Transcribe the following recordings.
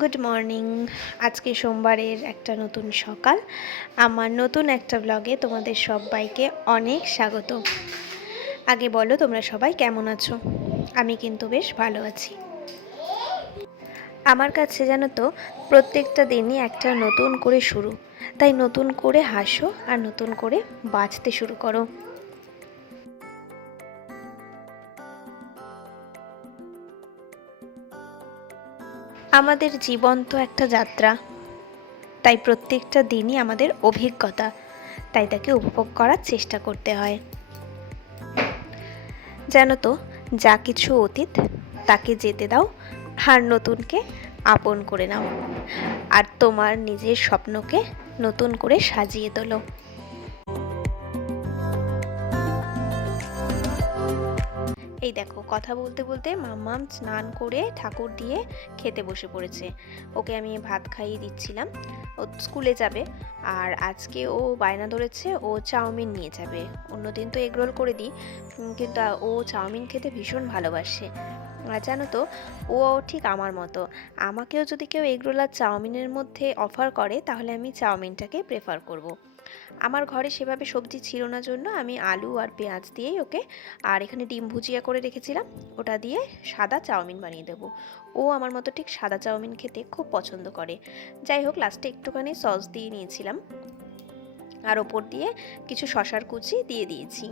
Good morning. আজকে সোমবারের একটা নতুন সকাল। আমার নতুন একটা ব্লগে তোমাদের সবাইকে অনেক স্বাগত। আগে বলো তোমরা সবাই কেমন আছো? আমি কিন্তু বেশ ভালো আছি। আমার কাছে জানো তো প্রত্যেকটা দিনই একটা নতুন করে শুরু, তাই নতুন করে হাসো আর নতুন করে বাঁচতে শুরু করো। আমাদের জীবন তো একটা যাত্রা, তাই প্রত্যেকটা দিনই আমাদের অভিজ্ঞতা, তাই তাকে উপভোগ করার চেষ্টা করতে হয়। জানো তো, যা কিছু অতীত তাকে যেতে দাও আর নতুনকে আপন করে নাও, আর তোমার নিজের স্বপ্নকে নতুন করে সাজিয়ে তোলো। এই দেখো, কথা বলতে বলতে মাম্মাম স্নান করে ঠাকুর দিয়ে খেতে বসে পড়েছে। ওকে আমি ভাত খাইয়ে দিচ্ছিলাম, ও স্কুলে যাবে। আর আজকে ও বায়না ধরেছে ও চাউমিন নিয়ে যাবে। অন্যদিন তো এগরোল করে দিই, কিন্তু ও চাউমিন খেতে ভীষণ ভালোবাসে। আর জানো তো, ও ঠিক আমার মতো। আমাকেও যদি কেউ এগরোল আর চাউমিনের মধ্যে অফার করে তাহলে আমি চাউমিনটাকে প্রেফার করব। আমার ঘরে সেভাবে সবজি ছিল না জন্য আমি আলু আর পেঁয়াজ দিয়েই ওকে, আর এখানে ডিম ভুজিয়া করে রেখেছিলাম, ওটা দিয়ে সাদা চাউমিন বানিয়ে দেবো। ও আমার মতো ঠিক সাদা চাউমিন খেতে খুব পছন্দ করে। যাই হোক, লাস্টে একটুখানি সস দিয়ে নিয়েছিলাম, আর ওপর দিয়ে কিছু শশার কুচি দিয়ে দিয়েছি।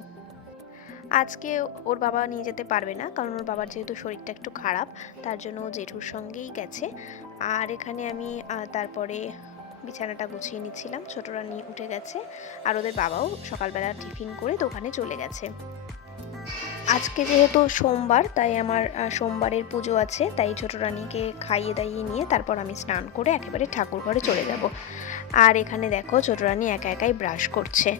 আজকে ওর বাবা নিয়ে যেতে পারবে না, কারণ ওর বাবার যেহেতু শরীরটা একটু খারাপ, তার জন্য ও জেঠুর সঙ্গেই গেছে। আর এখানে আমি তারপরে বিছানাটা গুছিয়ে নিচ্ছিলাম। ছোট রানী উঠে গেছে, আর ওদের বাবাও সকালবেলা টিফিন করে দোকানে চলে গেছে। আজকে যেহেতু সোমবার, তাই আমার সোমবারের পুজো আছে, তাই ছোট রানীকে খাইয়ে দাইয়ে নিয়ে তারপর আমি স্নান করে একেবারে ঠাকুর ঘরে চলে যাব। আর এখানে দেখো, ছোট রানী একা একাই ব্রাশ করছে।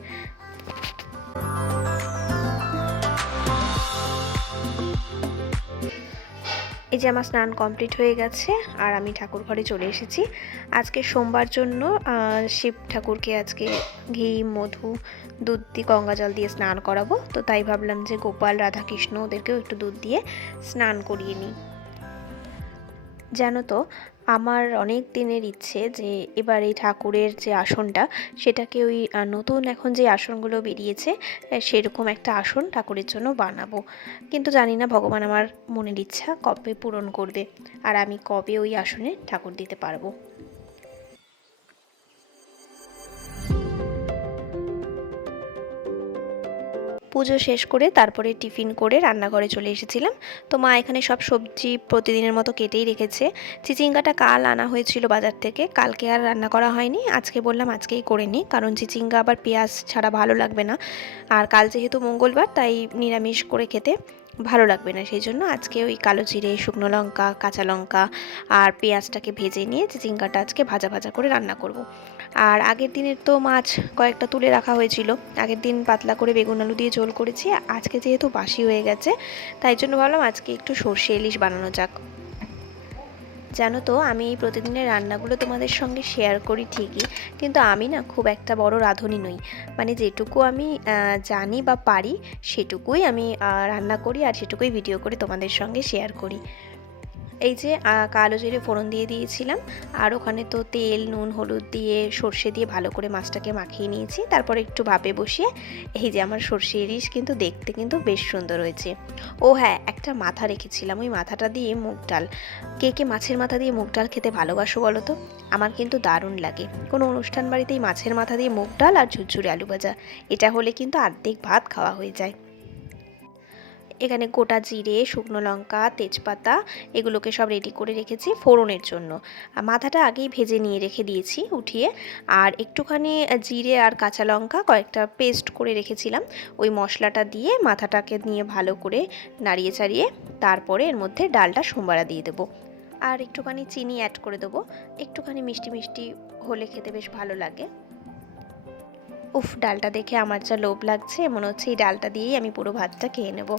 এই যে আমার স্নান কমপ্লিট হয়ে গেছে, আর আমি ঠাকুর ঘরে চলে এসেছি। আজকে সোমবার জন্য শিব ঠাকুরকে আজকে ঘি, মধু, দুধ দিয়ে, গঙ্গা জল দিয়ে স্নান করাবো। তো তাই ভাবলাম যে গোপাল, রাধাকৃষ্ণ ওদেরকেও একটু দুধ দিয়ে স্নান করিয়ে নিই। জানো তো, আমার অনেক দিনের ইচ্ছে যে এবার এই ঠাকুরের যে আসনটা, সেটাকে ওই নতুন এখন যে আসনগুলো বেরিয়েছে সেরকম একটা আসন ঠাকুরের জন্য বানাবো। কিন্তু জানি না ভগবান আমার মনের ইচ্ছা কবে পূরণ করবে, আর আমি কবে ওই আসনে ঠাকুর দিতে পারবো। পুজো শেষ করে তারপরে টিফিন করে রান্নাঘরে চলে এসেছিলাম। তো মা এখানে সব সবজি প্রতিদিনের মতো কেটেই রেখেছে। চিচিঙ্গাটা কাল আনা হয়েছিল বাজার থেকে, কালকে আর রান্না করা হয়নি। আজকে বললাম আজকেই করে নিই, কারণ চিচিঙ্গা আবার পেঁয়াজ ছাড়া ভালো লাগবে না। আর কাল যেহেতু মঙ্গলবার, তাই নিরামিষ করে খেতে ভালো লাগবে না, সেই জন্য আজকে ওই কালো জিরে, শুকনো লঙ্কা, কাঁচা লঙ্কা আর পেঁয়াজটাকে ভেজে নিয়ে চিচিঙ্গাটা আজকে ভাজা ভাজা করে রান্না করব। আর আগের দিনের তো মাছ কয়েকটা তুলে রাখা হয়েছিল, আগের দিন পাতলা করে বেগুন আলু দিয়ে ঝোল করেছি। আজকে যেহেতু বাসি হয়ে গেছে, তাই জন্য ভাবলাম আজকে একটু সর্ষে ইলিশ বানানো যাক। জানো তো, আমি এই প্রতিদিনের রান্নাগুলো তোমাদের সঙ্গে শেয়ার করি ঠিকই, কিন্তু আমি না খুব একটা বড় রাঁধুনি নই। মানে যেটুকু আমি জানি বা পারি সেটুকুই আমি রান্না করি, আর সেটুকুই ভিডিও করে তোমাদের সঙ্গে শেয়ার করি। এই যে কালো জিরে ফোড়ন দিয়ে দিয়েছিলাম, আর ওখানে তো তেল, নুন, হলুদ দিয়ে সর্ষে দিয়ে ভালো করে মাছটাকে মাখিয়ে নিয়েছি। তারপরে একটু ভাপে বসিয়ে এই যে আমার সর্ষে ইলিশ কিন্তু দেখতে কিন্তু বেশ সুন্দর হয়েছে। ও হ্যাঁ, একটা মাথা রেখেছিলাম, ওই মাথাটা দিয়ে মুগ ডাল। কে কে মাছের মাথা দিয়ে মুগ ডাল খেতে ভালোবাসো বলো তো? আমার কিন্তু দারুণ লাগে। কোনো অনুষ্ঠান বাড়িতেই মাছের মাথা দিয়ে মুগ ডাল আর ঝুরঝুরে আলু ভাজা, এটা হলে কিন্তু অর্ধেক ভাত খাওয়া হয়ে যায়। এখানে গোটা জিরে, শুকনো লঙ্কা, তেজপাতা এগুলোকে সব রেডি করে রেখেছি ফোড়নের জন্য। মাথাটা আগেই ভেজে নিয়ে রেখে দিয়েছি উঠিয়ে, আর একটুখানি জিরে আর কাঁচা লঙ্কা কয়েকটা পেস্ট করে রেখেছিলাম। ওই মশলাটা দিয়ে মাথাটাকে নিয়ে ভালো করে নাড়িয়ে চাড়িয়ে তারপরে এর মধ্যে ডালটা সোমবারা দিয়ে দেবো, আর একটুখানি চিনি অ্যাড করে দেবো। একটুখানি মিষ্টি মিষ্টি হলে খেতে বেশ ভালো লাগে। উফ, ডালটা দেখে আমার যা লোভ লাগছে, মনে হচ্ছে এই ডালটা দিয়েই আমি পুরো ভাতটা খেয়ে নেবো।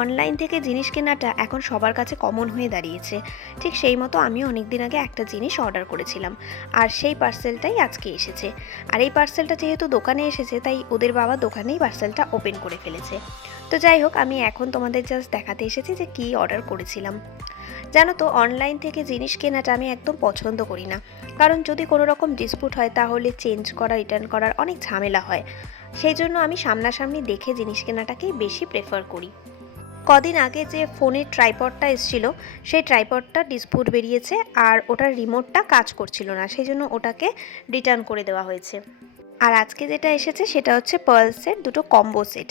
অনলাইন থেকে জিনিস কেনাটা এখন সবার কাছে কমন হয়ে দাঁড়িয়েছে। ঠিক সেই মতো আমিও অনেক দিন আগে একটা জিনিস অর্ডার করেছিলাম, আর সেই পার্সেলটাই আজকে এসেছে। আর এই পার্সেলটা যেহেতু দোকানে এসেছে, তাই ওদের বাবা দোকানেই পার্সেলটা ওপেন করে ফেলেছে। তো যাই হোক, আমি এখন তোমাদের জাস্ট দেখাতে এসেছি যে কী অর্ডার করেছিলাম। জানো তো, অনলাইন থেকে জিনিস কেনাটা আমি একদম পছন্দ করি না, কারণ যদি কোনো রকম ডিসপুট হয় তাহলে চেঞ্জ করা, রিটার্ন করার অনেক ঝামেলা হয়। সেই জন্য আমি সামনাসামনি দেখে জিনিস কেনাটাকেই বেশি প্রেফার করি। কদিন আগে যে ফোনের ট্রাইপডটা এসেছিল, সেই ট্রাইপডটা ডিসপুট বেরিয়েছে, আর ওটার রিমোটটা কাজ করছিল না, সেই জন্য ওটাকে রিটার্ন করে দেওয়া হয়েছে। আর আজকে যেটা এসেছে সেটা হচ্ছে পার্লসের দুটো কম্বো সেট।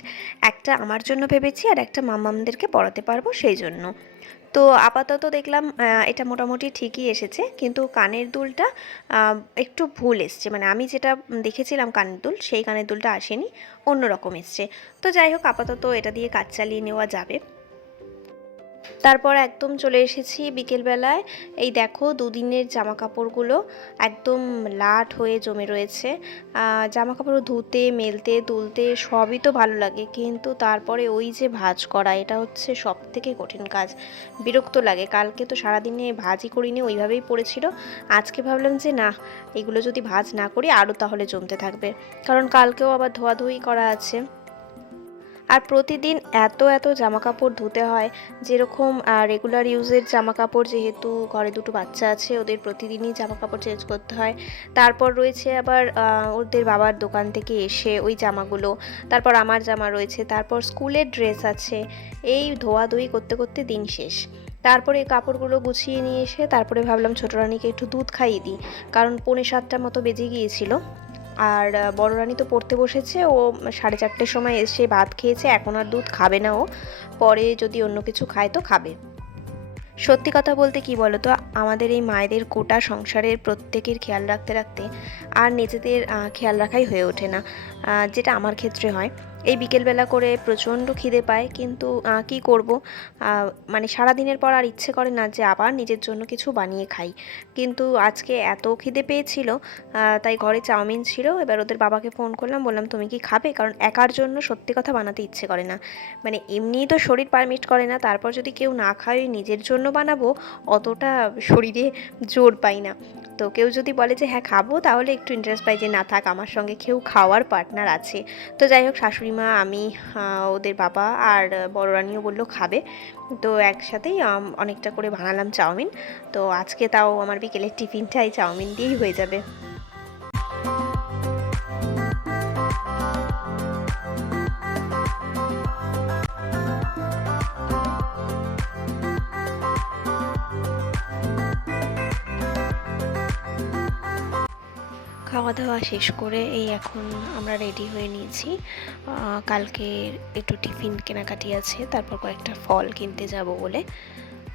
একটা আমার জন্য ভেবেছি, আর একটা মামামদেরকে পরাতে পারবো সেই জন্য। তো আপাতত দেখলাম এটা মোটামুটি ঠিকই এসেছে, কিন্তু কানের দুলটা একটু ভুল এসছে। মানে আমি যেটা দেখেছিলাম কানের দুল, সেই কানের দুলটা আসেনি, অন্য রকম এসছে। তো যাই হোক, আপাতত এটা দিয়ে কাজ চালিয়ে নেওয়া যাবে। তারপর একদম চলে এসেছি বিকেলবেলায়। এই দেখো, দুদিনের জামা কাপড়গুলো একদম লাট হয়ে জমে রয়েছে। জামা কাপড় ধুতে, মেলতে, তুলতে সবই তো ভালো লাগে, কিন্তু তারপরে ওই যে ভাঁজ করা, এটা হচ্ছে সব থেকে কঠিন কাজ। বিরক্ত লাগে। কালকে তো সারাদিনে ভাঁজই করিনি, ওইভাবেই পড়েছিল। আজকে ভাবলাম যে না, এগুলো যদি ভাঁজ না করি আরও তাহলে জমতে থাকবে, কারণ কালকেও আবার ধোয়াধুয়ি করা আছে। আর প্রতিদিন এত এত জামা কাপড় ধুতে হয়, যেরকম রেগুলার ইউজের জামা কাপড়, যেহেতু ঘরে দুটো বাচ্চা আছে, ওদের প্রতিদিনই জামা কাপড় চেঞ্জ করতে হয়। তারপর রয়েছে আবার ওদের বাবার দোকান থেকে এসে ওই জামাগুলো, তারপর আমার জামা রয়েছে, তারপর স্কুলের ড্রেস আছে। এই ধোয়াধুয়ি করতে করতে দিন শেষ। তারপরে এই কাপড়গুলো গুছিয়ে নিয়ে এসে তারপরে ভাবলাম ছোটো রানীকে একটু দুধ খাইয়ে দিই, কারণ 6:45 মতো বেজে গিয়েছিল। আর বড় রানী তো পড়তে বসেছে, ও 4:30 সময় এসে ভাত খেয়েছে, এখন আর দুধ খাবে না ও, পরে যদি অন্য কিছু খায় তো খাবে। সত্যি কথা বলতে কি বলো তো, আমাদের এই মায়েদের গোটা সংসারের প্রত্যেকের খেয়াল রাখতে রাখতে আর নিজেদের খেয়াল রাখাই হয়ে ওঠে না, যেটা আমার ক্ষেত্রে হয়। এই বিকেলবেলা করে প্রচণ্ড খিদে পায়, কিন্তু কি করব, মানে সারাদিনের পর আর ইচ্ছে করে না যে আবার নিজের জন্য কিছু বানিয়ে খাই। কিন্তু আজকে এত খিদে পেয়েছিল, তাই ঘরে চাউমিন ছিল। এবার ওদের বাবাকে ফোন করলাম, বললাম তুমি কি খাবে, কারণ একার জন্য সত্যি কথা বানাতে ইচ্ছে করে না। মানে এমনিই তো শরীর পারমিট করে না, তারপর যদি কেউ না খায় নিজের জন্য বানাবো, অতটা শরীরে জোর পাই না। তো কেউ যদি বলে যে হ্যাঁ খাবো, তাহলে একটু ইন্টারেস্ট পাই যে না থাক, আমার সঙ্গে কেউ খাওয়ার পার্টনার আছে। তো যাই হোক, শাশুড়ি মা, আমি, ওদের বাবা আর বড় রানীও বললো খাবে। তো একসাথেই অনেকটা করে বানালাম চাউমিন। তো আজকে তাও আমার বিকেলের টিফিনটাই চাউমিন দিয়েই হয়ে যাবে। খাওয়া দাওয়া শেষ করে এই এখন আমরা রেডি হয়ে নিয়েছি। কালকে একটু টিফিন কেনাকাটি আছে, তারপর কয়েকটা ফল কিনতে যাব বলে।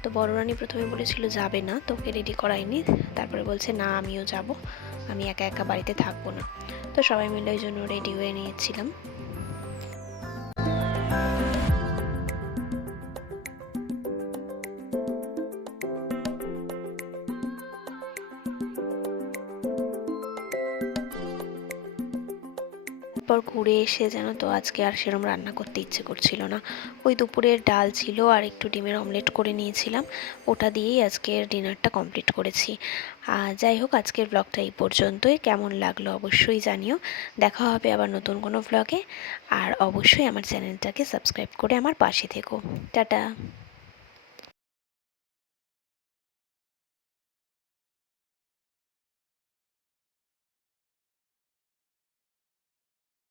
তো বড় রানী প্রথমে বলেছিল যাবে না, তোকে রেডি করাইনি, তারপরে বলছে না আমিও যাব, আমি একা একা বাড়িতে থাকবো না। তো সবাই মিলে ওই জন্য রেডি হয়ে নিয়েছিলাম। তারপর ঘুরে এসে জানো তো, আজকে আর সেরকম রান্না করতে ইচ্ছে করছিল না। ওই দুপুরের ডাল ছিল আর একটু ডিমের অমলেট করে নিয়েছিলাম, ওটা দিয়েই আজকের ডিনারটা কমপ্লিট করেছি। যাই হোক, আজকের ব্লগটা এই পর্যন্তই। কেমন লাগলো অবশ্যই জানিও। দেখা হবে আবার নতুন কোনো ব্লগে। আর অবশ্যই আমার চ্যানেলটাকে সাবস্ক্রাইব করে আমার পাশে থেকো। টাটা।